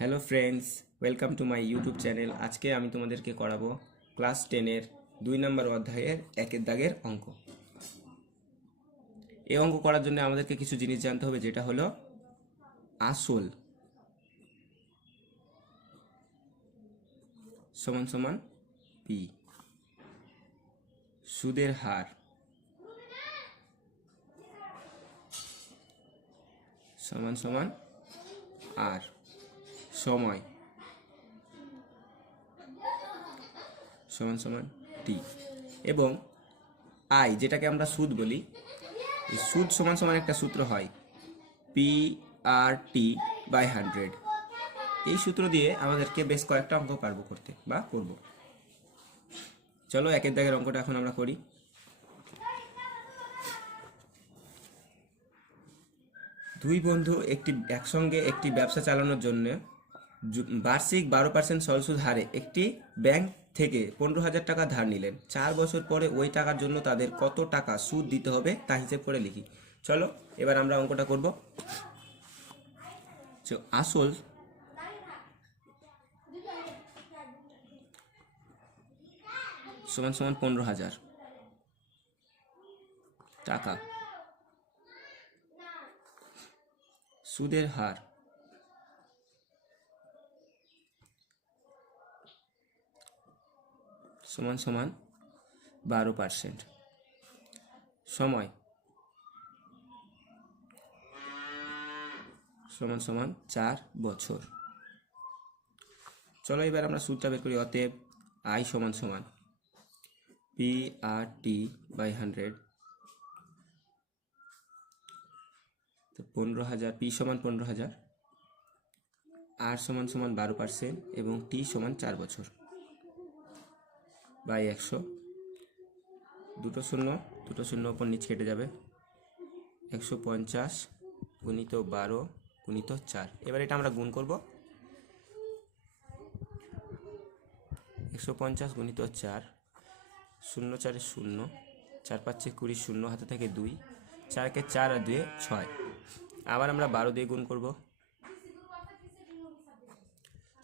Hello friends, welcome to my YouTube channel. আজকে আমি তোমাদেরকে করাবো ক্লাস 10-এর 2 নম্বর অধ্যায়ের একের দাগের অঙ্ক। এই অঙ্ক করার জন্য আমাদেরকে কিছু জিনিস জানতে হবে, যেটা হলো আসল সমান সমান পি, সুদের হার সমান সমান আর, সময় সমান সমান টি, এবং আই যেটাকে আমরা সুদ বলি। এই সুদ সমান সমান একটা সূত্র হয় পি আর টি বাই 100। এই সূত্র দিয়ে আমাদেরকে বেশ কয়েকটা অঙ্ক পারবো করতে বা করব। চলো একের দাগের অঙ্কটা এখন আমরা করি। দুই বন্ধু একসঙ্গে একটি ব্যবসা চালানোর জন্য বার্ষিক 12% সরল হারে একটি ব্যাংক থেকে 15,000 টাকা ধার নিলেন। 4 বছর পরে ওই টাকার জন্য তাদের কত টাকা সুদ দিতে হবে তা হিসেব করে লিখি। চলো এবার আমরা অঙ্কটা করব। আসল সমান সমান 15,000 টাকা, সুদের হার সমান সমান 12%, সময় সমান সমান 4 বছর। চলো এবার আমরা সূত্রটা বের করি। অতএব আই সমান সমান পি আর টি বাই 100। তো 15,000, পি সমান 15,000, আর সমান সমান 12% এবং টি সমান 4 বছর বাই 100। দুটো শূন্য ওপর নিচ কেটে যাবে। 150 গুণিত 12 গুণিত 4। এবার এটা আমরা গুণ করব। 150 গুণিত 4, 0 4 0, 4 5 20, 0 হাতে থেকে 2, 4কে 4 আর 2 6। আবার আমরা 12 দিয়ে গুণ করব।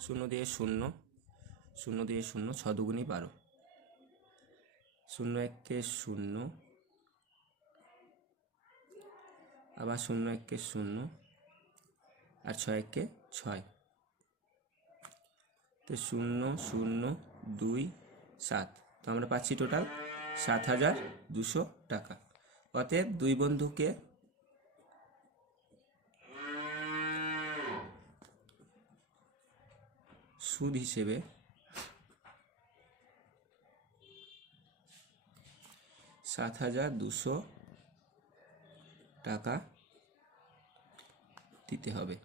0 দিয়ে 0, 0 দিয়ে 0, 6 দুগুণি 12, 0 1কে 0, আবার 0 1কে 0, আর 6 1কে 6। তো 0 0 2 7। তো আমরা পাচ্ছি টোটাল 7,200 টাকা। অতএব দুই বন্ধুকে সুদ হিসেবে 7,200 টাকা দিতে হবে।